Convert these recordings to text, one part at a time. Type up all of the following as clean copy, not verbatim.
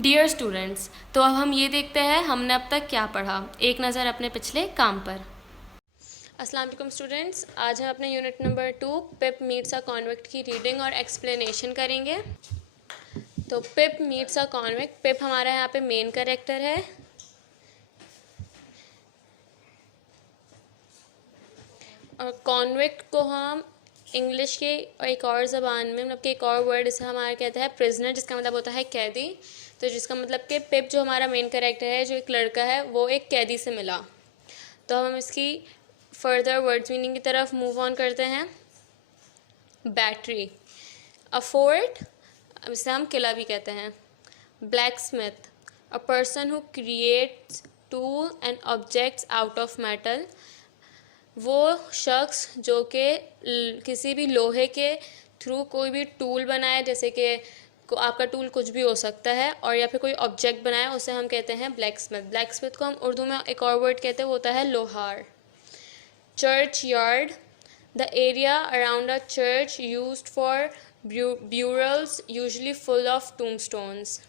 Dear students, तो अब हम ये देखते हैं हमने अब तक क्या पढ़ा, एक नज़र अपने पिछले काम पर। अस्सलाम वालेकुम स्टूडेंट्स, आज हम अपने यूनिट नंबर 2 पिप मीट्स अ कॉन्विक्ट की रीडिंग और एक्सप्लेनेशन करेंगे। तो पिप मीट्स अ कॉन्विक्ट, पिप हमारा यहाँ पे मेन कैरेक्टर है और कॉन्विक्ट को हम इंग्लिश के एक और ज़बान में मतलब कि एक और वर्ड इसे हमारा कहता है प्रिजनर, जिसका मतलब होता है कैदी। तो जिसका मतलब कि पिप जो हमारा मेन कैरेक्टर है, जो एक लड़का है, वो एक कैदी से मिला। तो हम इसकी फर्दर वर्ड्स मीनिंग की तरफ मूव ऑन करते हैं। बैटरी, अ फोर्ट, इसे हम किला भी कहते हैं। Black Smith, a person who creates tool and objects out of metal, वो शख्स जो कि किसी भी लोहे के थ्रू कोई भी टूल बनाए, जैसे कि आपका टूल कुछ भी हो सकता है, और या फिर कोई ऑब्जेक्ट बनाए, उसे हम कहते हैं ब्लैक स्मिथ। ब्लैक स्मिथ को हम उर्दू में एक और वर्ड कहते हैं, वो होता है लोहार। Churchyard, the area around a church used for burials usually full of tombstones.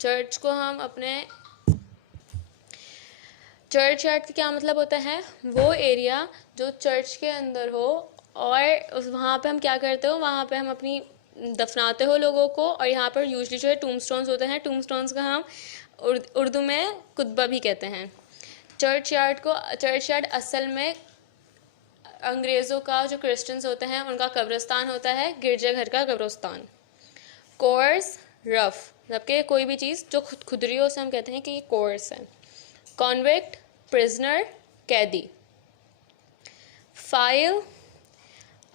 Church को हम अपने चर्च यार्ड का क्या मतलब होता है, वो एरिया जो चर्च के अंदर हो और वहाँ पे हम क्या करते हो, वहाँ पे हम अपनी दफनाते हो लोगों को। और यहाँ पर यूजली जो है टूमस्टोन्स होते हैं, टूमस्टोन्स का हम उर्दू में कुतबा भी कहते हैं। चर्च यार्ड असल में अंग्रेज़ों का, जो क्रिश्चियंस होते हैं, उनका कब्रिस्तान होता है, गिरजाघर का कब्रिस्तान। कोर्स, रफ, मतलब कि कोई भी चीज़ जो खुदरी हो, उसे हम कहते हैं कि ये कोर्स है। कॉन्विक्ट, prisoner, कैदी। File,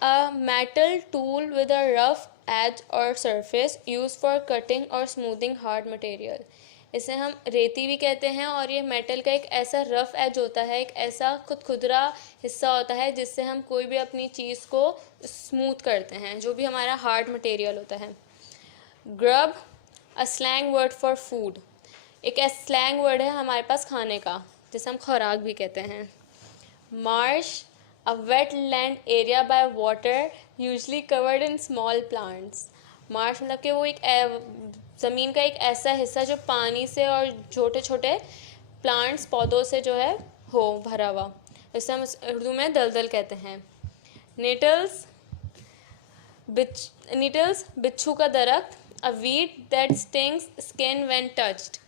a metal tool with a rough edge or surface used for cutting or smoothing hard material। इसे हम रेती भी कहते हैं, और ये मेटल का एक ऐसा रफ एज होता है, एक ऐसा खुदरा हिस्सा होता है जिससे हम कोई भी अपनी चीज़ को स्मूथ करते हैं, जो भी हमारा हार्ड मटेरियल होता है। Grub, a slang word for food, एक स्लैंग वर्ड है हमारे पास खाने का, जिसे हम खुराक भी कहते हैं। Marsh, a wetland area by water usually covered in small plants. Marsh मतलब कि वो एक ज़मीन का एक ऐसा हिस्सा जो पानी से और छोटे छोटे प्लांट्स, पौधों से जो है हो भरा हुआ, इसे हम उर्दू में दलदल कहते हैं। नेटल्स, नीटल्स, बिच्छू का दरख्त, a weed that stings skin when touched,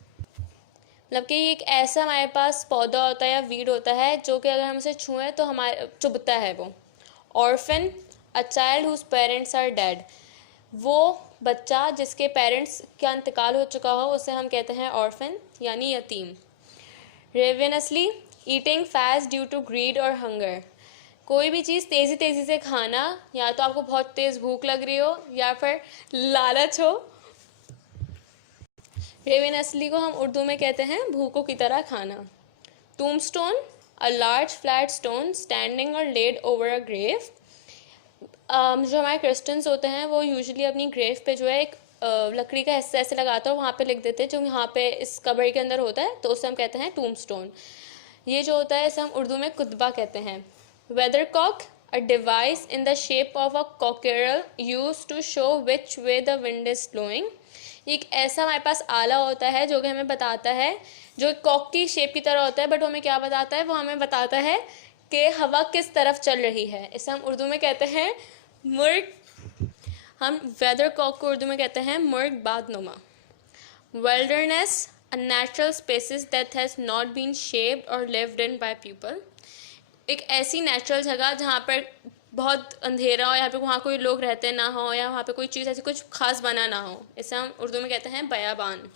मतलब कि ये एक ऐसा हमारे पास पौधा होता है या वीड होता है जो कि अगर हम उसे छुएं तो हमारे चुभता है वो। Orphan, a child whose parents are dead, वो बच्चा जिसके पेरेंट्स का इंतकाल हो चुका हो, उसे हम कहते हैं ऑर्फन यानी यतीम। Ravenously, eating fast due to greed और हंगर, कोई भी चीज़ तेज़ी तेज़ी से खाना, या तो आपको बहुत तेज़ भूख लग रही हो या फिर लालच हो। रेवेनसली को हम उर्दू में कहते हैं भूखों की तरह खाना। Tombstone, a large flat stone standing और लेड ओवर अ ग्रेव, जो हमारे क्रिश्चियंस होते हैं वो यूजुअली अपनी ग्रेव पे जो है एक लकड़ी का हिस्सा ऐसे लगाते हैं और वहाँ पे लिख देते हैं जो यहाँ पे इस कब्र के अंदर होता है, तो उसे हम कहते हैं टूमस्टोन। ये जो होता है इसे हम उर्दू में कुतबा कहते हैं। Weathercock, a device in the shape of a cockerel use to show which way the wind is blowing, एक ऐसा हमारे पास आला होता है जो कि हमें बताता है, जो एक कॉक की शेप की तरह होता है, बट वो हमें क्या बताता है, वो हमें बताता है कि हवा किस तरफ चल रही है। इसे हम उर्दू में कहते हैं मुर्ग, हम वेदर कॉक को उर्दू में कहते हैं मुर्ग बादनुमा। Wilderness, a natural spaces that has not been shaped or lived in by people, एक ऐसी नेचुरल जगह जहाँ पर बहुत अंधेरा हो, या फिर वहाँ कोई लोग रहते ना हो, या वहाँ पे कोई चीज़ ऐसी कुछ खास बना ना हो, इसे हम उर्दू में कहते हैं बयाबान।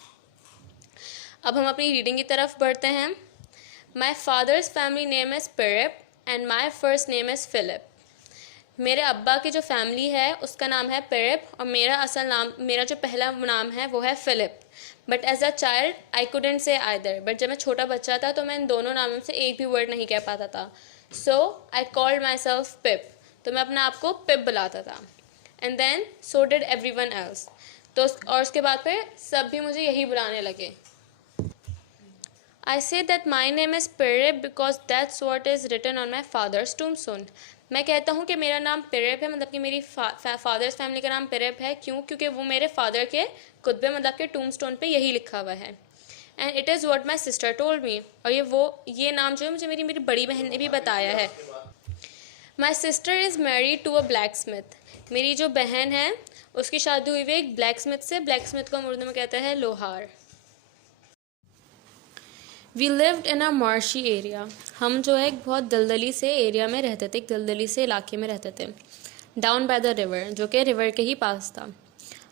अब हम अपनी रीडिंग की तरफ बढ़ते हैं। My father's family name is Pirrip and my first name is Philip, मेरे अब्बा की जो फैमिली है उसका नाम है पिरिप, और मेरा असल नाम, मेरा जो पहला नाम है वो है Philip. But as a child I couldn't say either, but जब मैं छोटा बच्चा था तो मैं इन दोनों नामों से एक भी वर्ड नहीं कह पाता था। सो आई कॉल्ड माई सेल्फ पिप, तो मैं अपने आप को पिप बुलाता था। And then so did everyone else, तो और उसके बाद फिर सब भी मुझे यही बुलाने लगे। I say that my name is Pirip because that's what is written on my father's tombstone. मैं कहता हूँ कि मेरा नाम पिरिप है, मतलब कि मेरी फादर्स फैमिली का नाम पिरिप है। क्यों? क्योंकि वो मेरे फादर के कुतबे मतलब के टूमस्टोन पे यही लिखा हुआ है। And it is what my sister told me, और ये नाम जो है मुझे मेरी बड़ी बहन ने भी बताया है। My sister is married to a blacksmith. मेरी जो बहन है उसकी शादी हुई हुई है एक ब्लैक स्मिथ से। ब्लैक स्मिथ को हम उर्दू में कहते हैं लोहार। We lived in a marshy area. हम जो है एक बहुत दलदली से एरिया में रहते थे, एक दलदली से इलाके में रहते थे। डाउन बाय द रिवर, जो कि रिवर के ही पास था।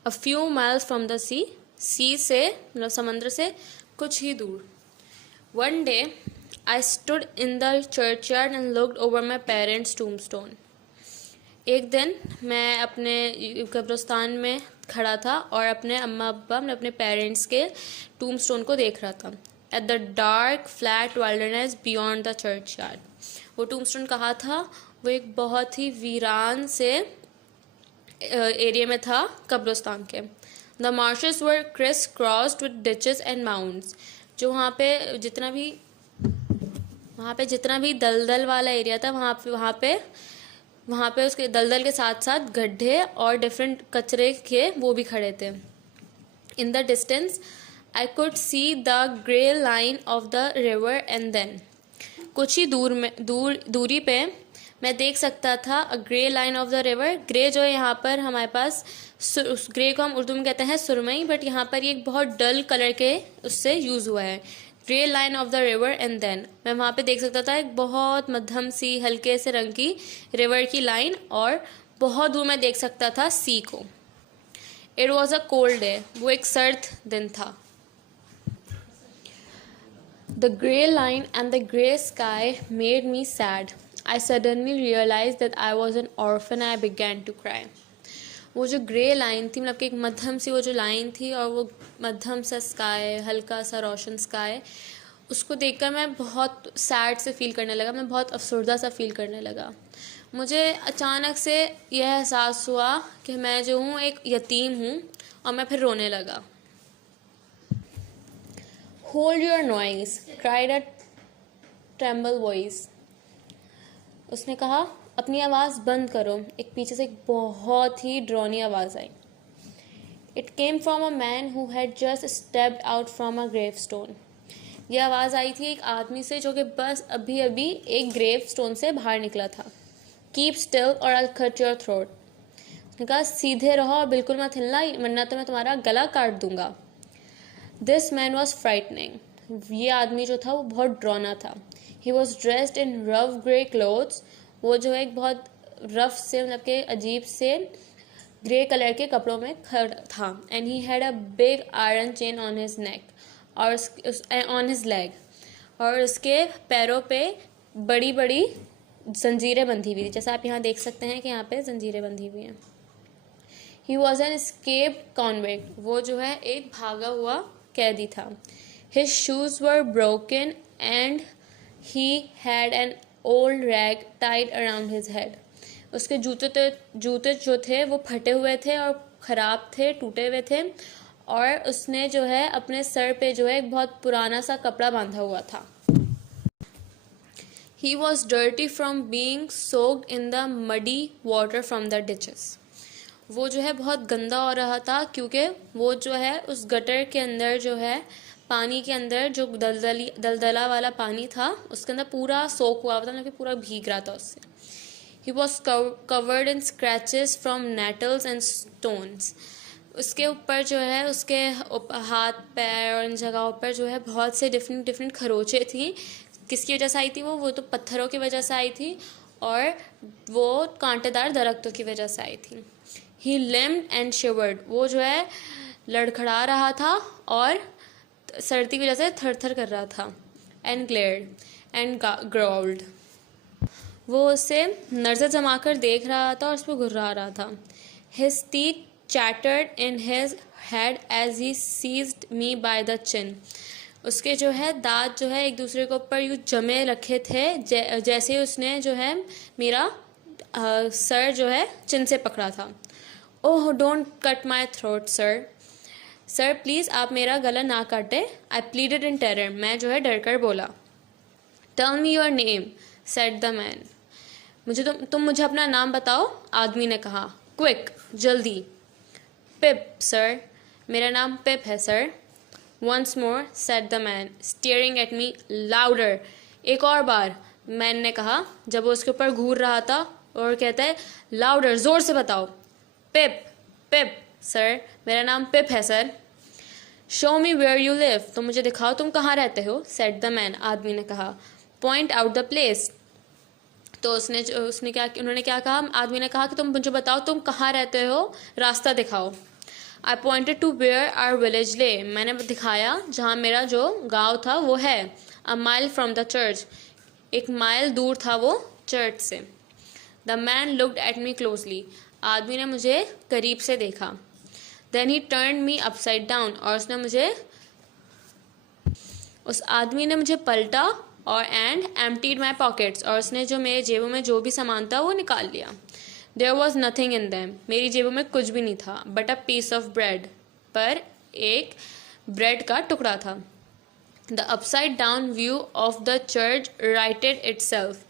A few miles from the sea से मतलब समंदर से कुछ ही दूर। One day I stood in the churchyard and looked over my parents' tombstone. एक दिन मैं अपने कब्रिस्तान में खड़ा था और अपने अम्मा अब्बा अपने पेरेंट्स के टूमस्टोन को देख रहा था। At the dark flat wilderness beyond the church yard. वो टूमस्टोन कहाँ था? वो एक बहुत ही वीरान से एरिया में था कब्रिस्तान के। The marshes were crisscrossed with ditches and mounds. जो वहाँ पे जितना भी दलदल वाला एरिया था, वहाँ पे उसके दलदल के साथ साथ गड्ढे और डिफरेंट कचरे के वो भी खड़े थे। In the distance I could see the grey line of the river and then, कुछ ही दूरी पे मैं देख सकता था a grey line of the river. Grey जो है यहाँ पर हमारे पास, ग्रे को हम उर्दू में कहते हैं सुरमई, बट यहाँ पर ये एक बहुत डल कलर के उससे यूज़ हुआ है। Grey line of the river and then, मैं वहाँ पे देख सकता था एक बहुत मध्यम सी हल्के से रंग की रिवर की लाइन, और बहुत दूर में देख सकता था सी को। It was a cold day, वो एक सर्द दिन था। The grey line and the grey sky made me sad. I suddenly realized that I was an orphan and I began to cry. वो जो ग्रे लाइन थी, मतलब कि एक मध्यम सी वो जो लाइन थी, और वो मध्यम सा स्काई, हल्का सा रोशन स्काई, उसको देखकर मैं बहुत सैड से फील करने लगा, मैं बहुत अफसरदा सा फील करने लगा। मुझे अचानक से यह एहसास हुआ कि मैं जो हूँ एक यतीम हूँ, और मैं फिर रोने लगा। Hold your noise, cried a tremble voice. उसने कहा अपनी आवाज़ बंद करो। एक पीछे से एक बहुत ही ड्रोनी आवाज़ आई। It came from a man who had just stepped out from a gravestone. यह आवाज़ आई थी एक आदमी से जो कि बस अभी अभी एक ग्रेव स्टोन से बाहर निकला था। Keep still or I'll cut your throat. उसने कहा सीधे रहो और बिल्कुल मत हिलना, वरना तो मैं तुम्हारा गला काट दूंगा। This man was frightening. ये आदमी जो था वो बहुत डरावना था। He was dressed in rough grey clothes. वो जो है एक बहुत रफ से मतलब के अजीब से ग्रे कलर के कपड़ों में खड़ा था। And he had a big iron chain on his neck और on his leg, और उसके पैरों पे बड़ी बड़ी जंजीरें बंधी हुई थी, जैसा आप यहाँ देख सकते हैं कि यहाँ पे जंजीरें बंधी हुई हैं। He was an escaped convict. वो जो है एक भागा हुआ कैदी था। His shoes were broken and he had an old rag tied around his head. उसके जूते जो थे वो फटे हुए थे और ख़राब थे, टूटे हुए थे, और उसने जो है अपने सर पे जो है एक बहुत पुराना सा कपड़ा बांधा हुआ था। He was dirty from being soaked in the muddy water from the ditches. वो जो है बहुत गंदा हो रहा था क्योंकि वो जो है उस गटर के अंदर जो है पानी के अंदर जो दलदला वाला पानी था उसके अंदर पूरा सोक हुआ था, मतलब पूरा भीग रहा था उससे। He was covered in scratches from nettles and stones. उसके ऊपर जो है उसके हाथ पैर और इन जगहों पर जो है बहुत से डिफरेंट खरोचे थी। किसकी वजह से आई थी? वो तो पत्थरों की वजह से आई थी और वो कांटेदार दरख्तों की वजह से आई थी। He limped and shivered. वो जो है लड़खड़ा रहा था और सर्दी की वजह से थर कर रहा था। And glared and growled. वो उसे नज़र जमाकर देख रहा था और उस पर घुर्रा रहा था। His teeth chattered in his head as he seized me by the chin. उसके जो है दांत जो है एक दूसरे के ऊपर यूँ जमे रखे थे, जैसे उसने जो है मेरा सर जो है चिन से पकड़ा था। Oh don't cut my throat sir, sir please आप मेरा गला ना काटे। आई प्लीडेड इन टेरर, मैं जो है डर कर बोला। Tell me your name, said the man. तुम मुझे अपना नाम बताओ, आदमी ने कहा। क्विक, जल्दी। पिप सर, मेरा नाम पिप है sir. Once more, said the man, staring at me louder. एक और बार, मैन ने कहा जब वो उसके ऊपर घूर रहा था, और कहता है लाउडर, जोर से बताओ। पिप, पिप सर, मेरा नाम पिप है sir. Show me where you live, तो मुझे दिखाओ तुम कहाँ रहते हो, सेड द मैन, आदमी ने कहा। पॉइंट आउट द प्लेस, तो उन्होंने क्या कहा, आदमी ने कहा कि तुम मुझे बताओ तुम कहाँ रहते हो, रास्ता दिखाओ। I pointed to where our village lay, मैंने दिखाया जहाँ मेरा जो गांव था वो है। A mile from the church, 1 mile दूर था वो चर्च से। The man looked at me closely, आदमी ने मुझे करीब से देखा। Then he turn me upside down, और उस आदमी ने मुझे पलटा और एंड एम्प्टीड माई पॉकेट्स, और उसने जो मेरे जेबों में जो भी सामान था वो निकाल लिया। There was nothing in them, मेरी जेबों में कुछ भी नहीं था, but a piece of bread, पर एक ब्रेड का टुकड़ा था। The upside down view of the church righted itself,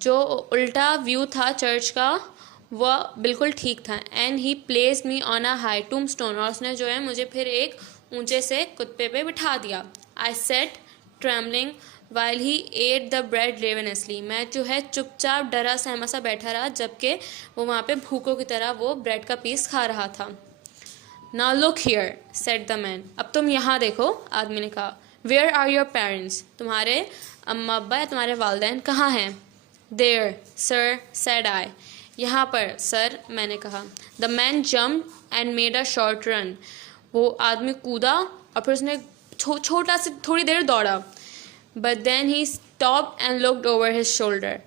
जो उल्टा व्यू था चर्च का वह बिल्कुल ठीक था। And he placed me on a high tombstone, और उसने जो है मुझे फिर एक ऊंचे से कुत्ते पे बिठा दिया। I sat trembling while he ate the bread ravenously, मैं जो है चुपचाप डरा सहमा सा बैठा रहा, जबकि वो वहाँ पे भूखों की तरह वो ब्रेड का पीस खा रहा था। Now look here, said the man, अब तुम यहाँ देखो, आदमी ने कहा। वेयर आर योर पेरेंट्स, तुम्हारे अम्मा अब्बा या तुम्हारे वालदैन कहाँ हैं? देयर सर, सेड आई, यहाँ पर सर, मैंने कहा। The man jumped and made a short run, वो आदमी कूदा और फिर उसने छोटा सी थोड़ी देर दौड़ा। But then he stopped and looked over his shoulder,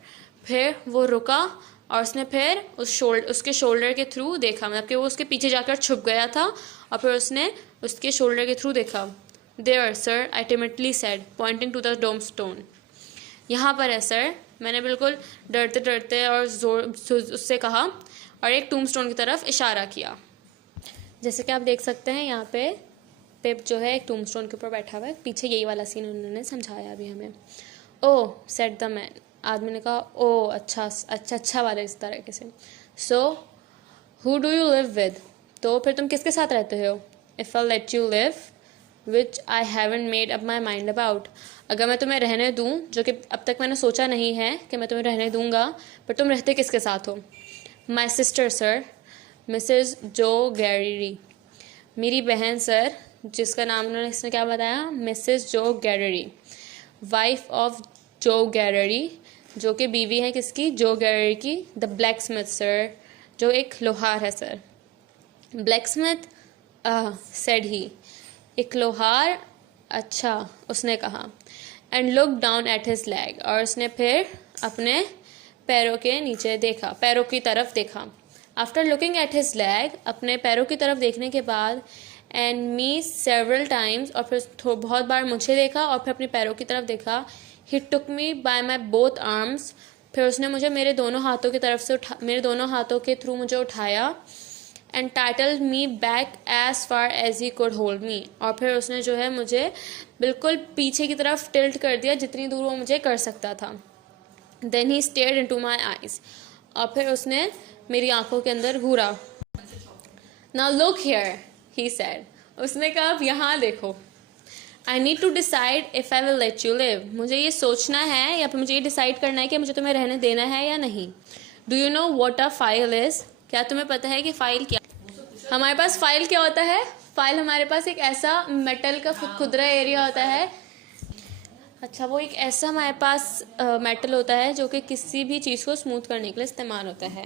फिर वो रुका और उसने फिर उसके शोल्डर के थ्रू देखा, मतलब कि वो उसके पीछे जाकर छुप गया था, और फिर उसने उसके शोल्डर के थ्रू देखा। There sir, I timidly said, pointing to the tombstone, यहाँ पर है सर, मैंने बिल्कुल डरते डरते और जोर उससे कहा, और एक टूम्बस्टोन की तरफ इशारा किया। जैसे कि आप देख सकते हैं यहाँ पे पिप जो है एक टूम्बस्टोन के ऊपर बैठा हुआ है, पीछे यही वाला सीन उन्होंने समझाया अभी हमें। ओह, सेड द मैन, आदमी ने कहा। ओह, अच्छा वाला, इस तरीके से। So who do you live with, तो फिर तुम किसके साथ रहते हो? If I let you live which I haven't made up my mind about, अगर मैं तुम्हें रहने दूँ, जो कि अब तक मैंने सोचा नहीं है कि मैं तुम्हें रहने दूंगा, पर तुम रहते किसके साथ हो? माई सिस्टर सर, मिसेज जो गैरी, मेरी बहन सर, जिसका नाम इसने क्या बताया? मिसेज जो गैरी, वाइफ ऑफ जो गैरी, जो कि बीवी है किसकी? जो गैरी की। द ब्लैक स्मिथ सर, जो एक लोहार है sir. Black Smith, said he, एक लोहार, अच्छा, उसने कहा। And look down at his leg, और उसने फिर अपने पैरों के नीचे देखा, पैरों की तरफ देखा। After looking at his leg, अपने पैरों की तरफ देखने के बाद, एंड मी सेवरल टाइम्स, और फिर बहुत बार मुझे देखा और फिर अपने पैरों की तरफ देखा। ही टुक मी बाय माई बोथ आर्म्स, फिर उसने मुझे मेरे दोनों हाथों की तरफ से मेरे दोनों हाथों के थ्रू मुझे उठाया। And tilted me back as far as he could hold me, और फिर उसने जो है मुझे बिल्कुल पीछे की तरफ टिल्ट कर दिया, जितनी दूर वो मुझे कर सकता था। Then he stared into my eyes, और फिर उसने मेरी आंखों के अंदर घूरा। Now look here, he said, उसने कहा अब यहाँ देखो। I need to decide if I will let you live, मुझे ये सोचना है या फिर मुझे ये डिसाइड करना है कि मुझे तुम्हें रहने देना है या नहीं। Do you know what a file is, क्या तुम्हें पता है कि फ़ाइल क्या? हमारे पास फाइल क्या होता है? फाइल हमारे पास एक ऐसा मेटल का खुदरा एरिया होता है। अच्छा, वो एक ऐसा हमारे पास मेटल होता है जो कि किसी भी चीज़ को स्मूथ करने के लिए इस्तेमाल होता है।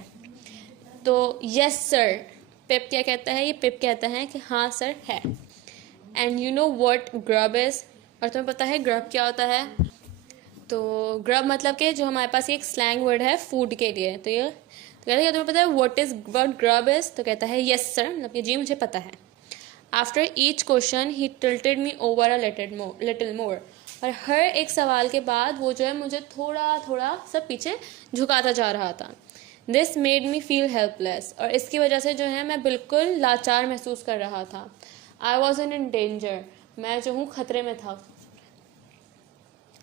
तो यस सर, पिप क्या कहता है? ये पिप कहता है कि हाँ सर है। And you know what grub is, और तुम्हें पता है ग्रब क्या होता है? तो ग्रब मतलब कि जो हमारे पास एक स्लैंग वर्ड है फूड के लिए, तो ये तो कहता है तुम्हें पता है व्हाट ग्रब इज़, तो कहता है यस सर, मतलब कि जी मुझे पता है। After each question he tilted me over a little more, और हर एक सवाल के बाद वो जो है मुझे थोड़ा थोड़ा सब पीछे झुकाता जा रहा था। This made me feel helpless, और इसकी वजह से जो है मैं बिल्कुल लाचार महसूस कर रहा था। आई वॉज इन डेंजर, मैं जो हूँ खतरे में था।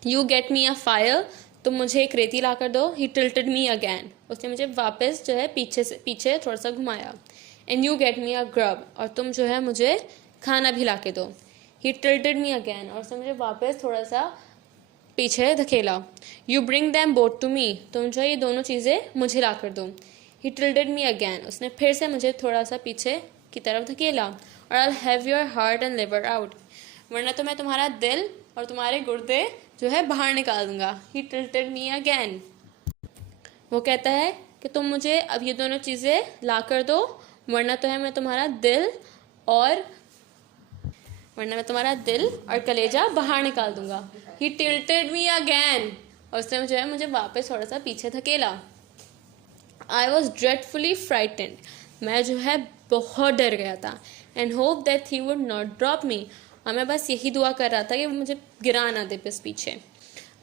You get me a fire, तुम मुझे एक रेती ला कर दो। ही टिल्टेड मी अगैन, उसने मुझे वापस जो है पीछे थोड़ा सा घुमाया। And you get me a grub, और तुम जो है मुझे खाना भी ला के दो। ही टिल्टेड मी अगैन, और उसने मुझे वापस थोड़ा सा पीछे धकेला। You bring them both to me, तुम जो है ये दोनों चीज़ें मुझे ला कर दो। ही टिल्टेड मी अगैन, उसने फिर से मुझे थोड़ा सा पीछे की तरफ धकेला। और I have your heart and liver out, वरना तो मैं तुम्हारा दिल और तुम्हारे गुर्दे जो है बाहर निकाल दूंगा। ही टिल्टेड मी अगैन, वो कहता है कि तुम मुझे अब ये दोनों चीज़ें ला कर दो, वरना तो है मैं तुम्हारा दिल और कलेजा बाहर निकाल दूंगा। ही टिल्टेड मी अगैन, और उसने जो है मुझे वापस थोड़ा सा पीछे धकेला। आई वॉज ड्रेडफुली फ्राइटेंड, मैं जो है बहुत डर गया था। And hope that he would not drop me, और मैं बस यही दुआ कर रहा था कि वो मुझे गिरा ना दे बस पीछे।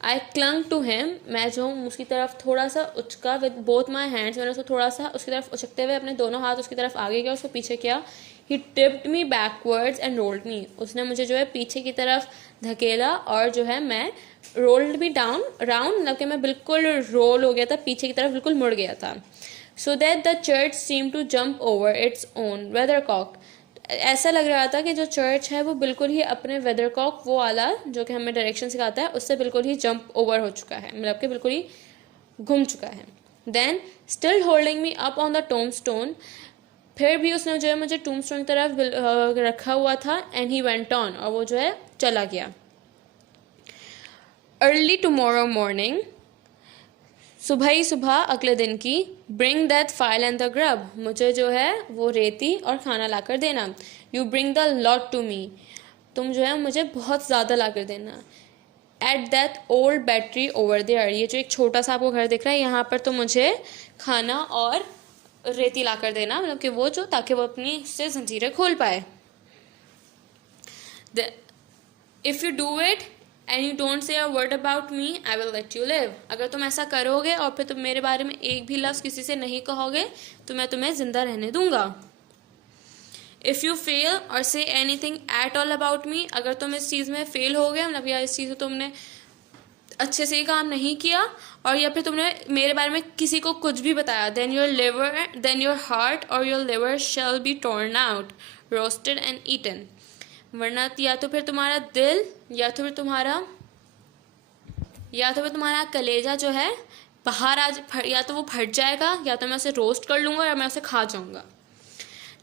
आई क्लंग टू हिम, मैं जो हूँ उसकी तरफ थोड़ा सा उचका विद बोथ माई हैंड्स, मैंने उसको थोड़ा सा उसकी तरफ उचकते हुए अपने दोनों हाथ उसकी तरफ आगे किया, उसको पीछे किया। He tipped me backwards and rolled me, उसने मुझे जो है पीछे की तरफ धकेला और जो है मैं रोल्ड मी डाउन राउंड, मतलब कि मैं बिल्कुल रोल हो गया था, पीछे की तरफ बिल्कुल मुड़ गया था। So that the church seem to jump over its own weathercock, ऐसा लग रहा था कि जो चर्च है वो बिल्कुल ही अपने वेदरकॉक वो वाला जो कि हमें डायरेक्शन सिखाता है उससे बिल्कुल ही जंप ओवर हो चुका है, मतलब कि बिल्कुल ही घूम चुका है। Then still holding me up on the tombstone, फिर भी उसने जो है मुझे टूम स्टोन की तरफ रखा हुआ था। एंड ही वेंट ऑन, और वो जो है चला गया। अर्ली टुमारो मॉर्निंग, सुबह ही सुबह अगले दिन की। Bring that file and the grub, मुझे जो है वो रेती और खाना ला कर देना। You bring the lot to me, तुम जो है मुझे बहुत ज़्यादा ला कर देना। At that old battery over there, ये जो एक छोटा सा आपको घर दिख रहा है यहाँ पर तो मुझे खाना और रेती ला कर देना, मतलब कि वो जो ताकि वो अपनी से जंजीरें खोल पाए। If you do it and you don't say a word about me I will let you live, अगर तुम ऐसा करोगे और फिर तुम मेरे बारे में एक भी लफ्ज़ किसी से नहीं कहोगे तो मैं तुम्हें ज़िंदा रहने दूंगा। इफ़ यू फेल और say anything at all about me, अगर तुम इस चीज़ में फेल हो गए, मतलब या इस चीज़ में तुमने अच्छे से काम नहीं किया और या फिर तुमने मेरे बारे में किसी को कुछ भी बताया, देन योर हार्ट और your liver shall be torn out, roasted and eaten, वरना या तो फिर तुम्हारा दिल या तो फिर तुम्हारा कलेजा जो है बाहर या तो वो फट जाएगा या तो मैं उसे रोस्ट कर लूँगा या मैं उसे खा जाऊँगा।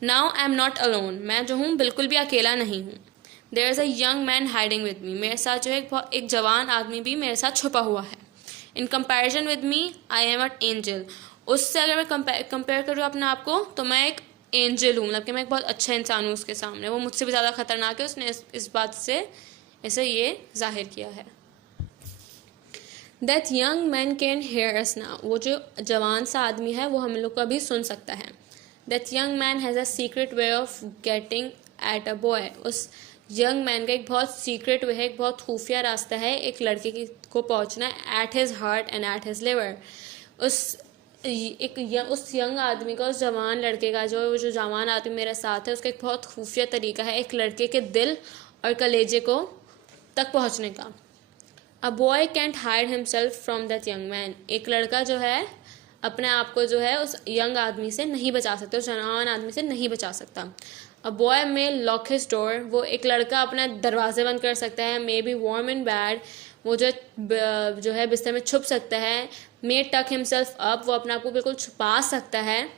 Now I am not alone, मैं जो हूँ बिल्कुल भी अकेला नहीं हूँ। There is a young man hiding with me, मेरे साथ जो है एक जवान आदमी भी मेरे साथ छुपा हुआ है। In comparison with me I am a angel, उससे अगर मैं कंपेयर करूँ अपने आप को तो मैं एक एंजल हूँ, मतलब कि मैं एक बहुत अच्छा इंसान हूँ उसके सामने, वो मुझसे भी ज़्यादा खतरनाक है। उसने इस बात से ऐसे ये जाहिर किया है। That young man can hear us now, वो जो जवान सा आदमी है वो हम लोग को अभी सुन सकता है। That young man has a secret way of getting at a boy, उस यंग मैन का एक बहुत सीक्रेट वे है, एक बहुत खुफिया रास्ता है एक लड़के को पहुंचना, at his heart and at his liver. उस यंग आदमी का, उस जवान लड़के का, जो जवान आदमी मेरे साथ है, उसका एक बहुत खुफिया तरीका है एक लड़के के दिल और कलेजे को तक पहुंचने का। A boy can't hide himself from that young man, एक लड़का जो है अपने आप को जो है उस यंग आदमी से नहीं बचा सकता, उस जवान आदमी से नहीं बचा सकता। A boy may lock his door, वो एक लड़का अपने दरवाजे बंद कर सकता है। May be warm in bad, वो जो है बिस्तर में छुप सकता है। मे टक हिमसेल्फ अप, वो अपने आप को बिल्कुल छुपा सकता है।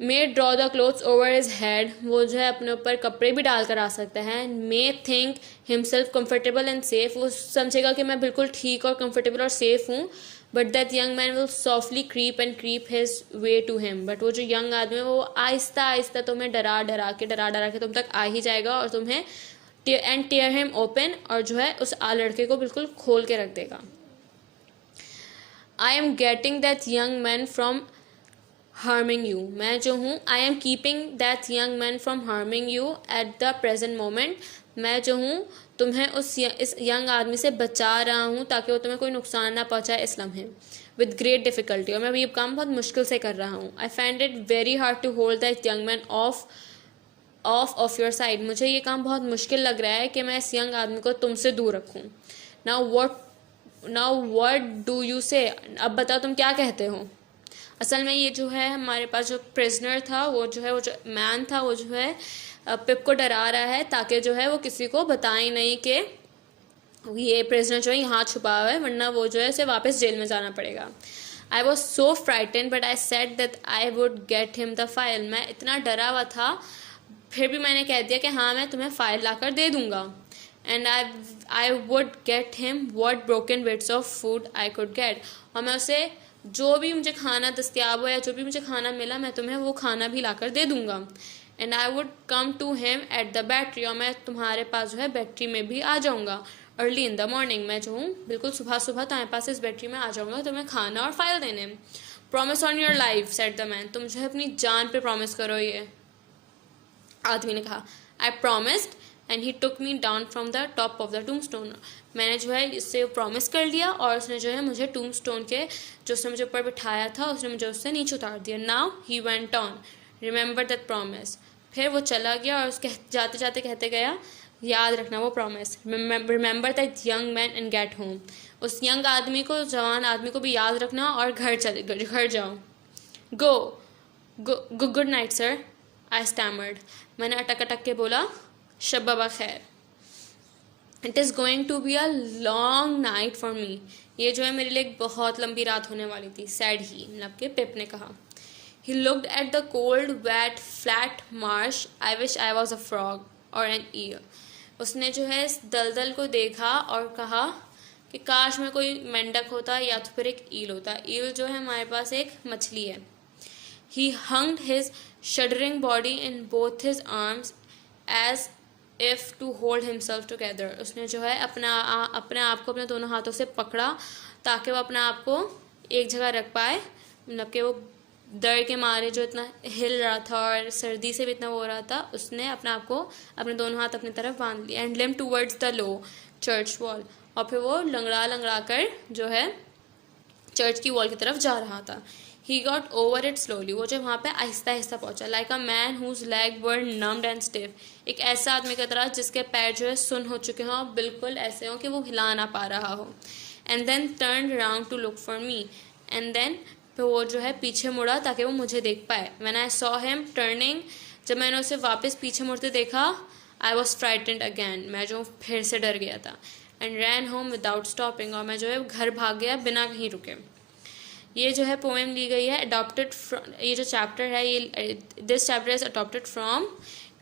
May draw the clothes over his head, वो जो है अपने ऊपर कपड़े भी डाल कर आ सकता है। May think himself comfortable and safe, वो समझेगा कि मैं बिल्कुल ठीक और कंफर्टेबल और सेफ हूँ। But that young man will softly creep his way to him, but वो जो यंग आदमी है वो आहिस्ता आहिस्ता तुम्हें डरा डरा के तुम तक आ ही जाएगा और तुम्हें टेयर हिम ओपन, और जो है उस लड़के को बिल्कुल खोल के रख देगा। I am getting that young man from harming you, मैं जो हूँ I am keeping that young man from harming you at the present moment, मैं जो हूँ तुम्हें इस यंग आदमी से बचा रहा हूँ ताकि वो तुम्हें कोई नुकसान ना पहुँचाए इस लम्हे, विद ग्रेट डिफिकल्टी, और मैं ये काम बहुत मुश्किल से कर रहा हूँ। I find it very hard to hold that young man off off your side, मुझे ये काम बहुत मुश्किल लग रहा है कि मैं इस यंग आदमी को तुमसे दूर रखूं. नाउ व्हाट डू यू से, अब बताओ तुम क्या कहते हो. असल में ये जो है हमारे पास जो प्रिजनर था, वो जो मैन था, वो जो है पिप को डरा रहा है ताकि जो है वो किसी को बताए नहीं कि ये प्रिजनर जो है यहाँ छुपा हुआ है, वरना वो जो है उसे वापस जेल में जाना पड़ेगा. I was so frighten but I said that I would get him the file. मैं इतना डरा हुआ था, फिर भी मैंने कह दिया कि हाँ मैं तुम्हें फाइल लाकर दे दूँगा. And I would get him what broken bits of food I could get. और मैं उसे जो भी मुझे खाना दस्तियाब हो या जो भी मुझे खाना मिला, मैं तुम्हें वो खाना भी लाकर दे दूँगा. And I would come to him at the battery, और मैं तुम्हारे पास जो है बैटरी में भी आ जाऊँगा. अर्ली इन द मॉर्निंग, मैं जो हूँ बिल्कुल सुबह सुबह तुम्हारे पास इस बैटरी में आ जाऊँगा तुम्हें खाना और फाइल देने. Promise on your life said the man. तुम जो है अपनी जान पे प्रॉमिस करो, ये आदमी ने कहा. I promised and he took me down from the top of the tombstone. मैंने जो है इससे प्रॉमिस कर लिया और उसने जो है मुझे टूमस्टोन के जो उसने मुझे ऊपर बिठाया था, उसने मुझे उससे नीचे उतार दिया. Now he went on, remember that promise. फिर वो चला गया और उसके जाते जाते कहते गया, याद रखना वो promise. Remember that young man and get home. उस यंग आदमी को, जवान आदमी को भी याद रखना और घर जाओ. Go good night sir, I stammered. मैंने अटक अटक के बोला, शब्बा खैर. It is going to be a long night for me. ये जो है मेरे लिए एक बहुत लंबी रात होने वाली थी. सैड ही, मतलब के पिप ने कहा. He looked at the cold, wet, flat marsh. I wish I was a frog or an eel. उसने जो है इस दलदल को देखा और कहा कि काश मैं कोई मेंढक होता या तो फिर एक ईल होता. ईल जो है हमारे पास एक मछली है. He hung his shuddering body in both his arms as if to hold himself together. उसने जो है अपने आप को अपने दोनों हाथों से पकड़ा ताकि वो अपने आप को एक जगह रख पाए. मतलब कि वो डर के मारे जो इतना हिल रहा था और सर्दी से भी इतना हो रहा था, उसने अपने आप को अपने दोनों हाथ अपनी तरफ बांध लिया. And limped towards the low church wall. और फिर वो लंगड़ा कर जो है चर्च की वॉल की तरफ जा रहा था. He got over it slowly. वो जब वहाँ पे आहिस्ता आहिस्ता पहुँचा. Like a man whose leg were numbed and stiff. एक ऐसा आदमी की तरह जिसके पैर जो है सुन्न हो चुके हों और बिल्कुल ऐसे हों कि वो हिला ना पा रहा हो. And then turn round to look for me. And then फिर वो जो है पीछे मुड़ा ताकि वो मुझे देख पाए. When I saw him turning, जब मैंने उसे वापस पीछे मुड़ते देखा, आई वॉज फ्राइटेंड अगैन. मैं जो फिर से डर गया था. And ran home without stopping. और मैं जो है घर भाग गया बिना कहीं रुके. ये जो है पोएम ली गई है अडॉप्टेड फ्रॉम, ये जो चैप्टर है ये this chapter is adopted from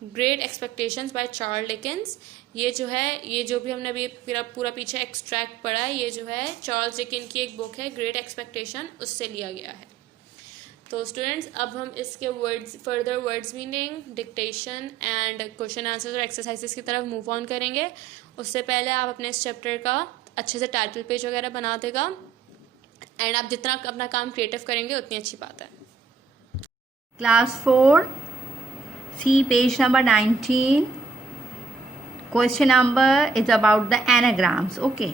great expectations by Charles Dickens. ये जो है, ये जो भी हमने अभी पूरा पीछे एक्सट्रैक्ट पढ़ा है, ये जो है चार्ल्स डिकेंस की एक बुक है ग्रेट एक्सपेक्टेशन, उससे लिया गया है. तो स्टूडेंट्स अब हम इसके further words meaning, dictation and question answers और एक्सरसाइजेस की तरफ मूव ऑन करेंगे. उससे पहले आप अपने इस चैप्टर का अच्छे से टाइटल पेज वगैरह बना देगा. एंड आप जितना अपना काम क्रिएटिव करेंगे उतनी अच्छी बात है. Class 4, see page number 19. Question number is about the anagrams. Okay.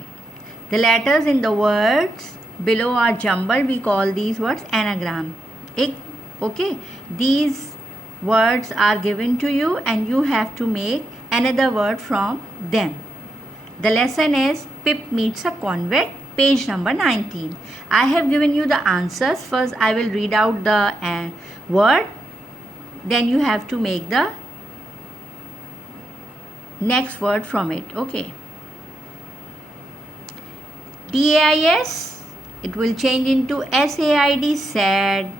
The letters in the words below are jumbled. We call these words anagram. Okay. These words are given to you and you have to make another word from them. The lesson is Pip meets a convict. Page number 19. I have given you the answers. First I will read out the word. Then you have to make the next word from it. Okay. TAIS, it will change into SAID, sad.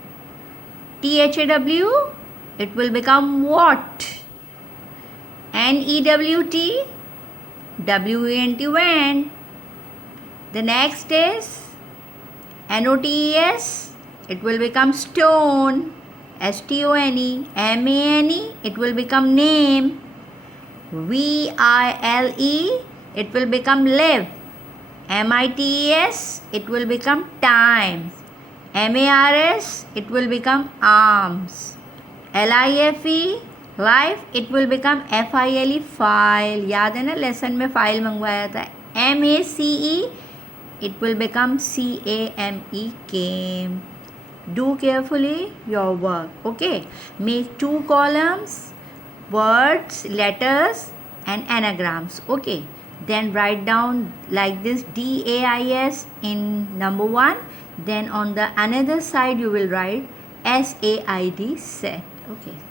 THAW, it will become what. NEWT, WENT, went. The next is NOTES, it will become stone. STONE, MANE, it will become name. VILE, it will become live. MITES, it will become time. MARS, it will become arms. LIFE, life, it will become FILE, file. याद है ना lesson में file मंगवाया था. MACE, it will become CAME, came. Do carefully your work. Okay. Make 2 columns words, letters and anagrams. Okay, then write down like this DAIS in number 1. Then on the another side you will write SAID, set. Okay.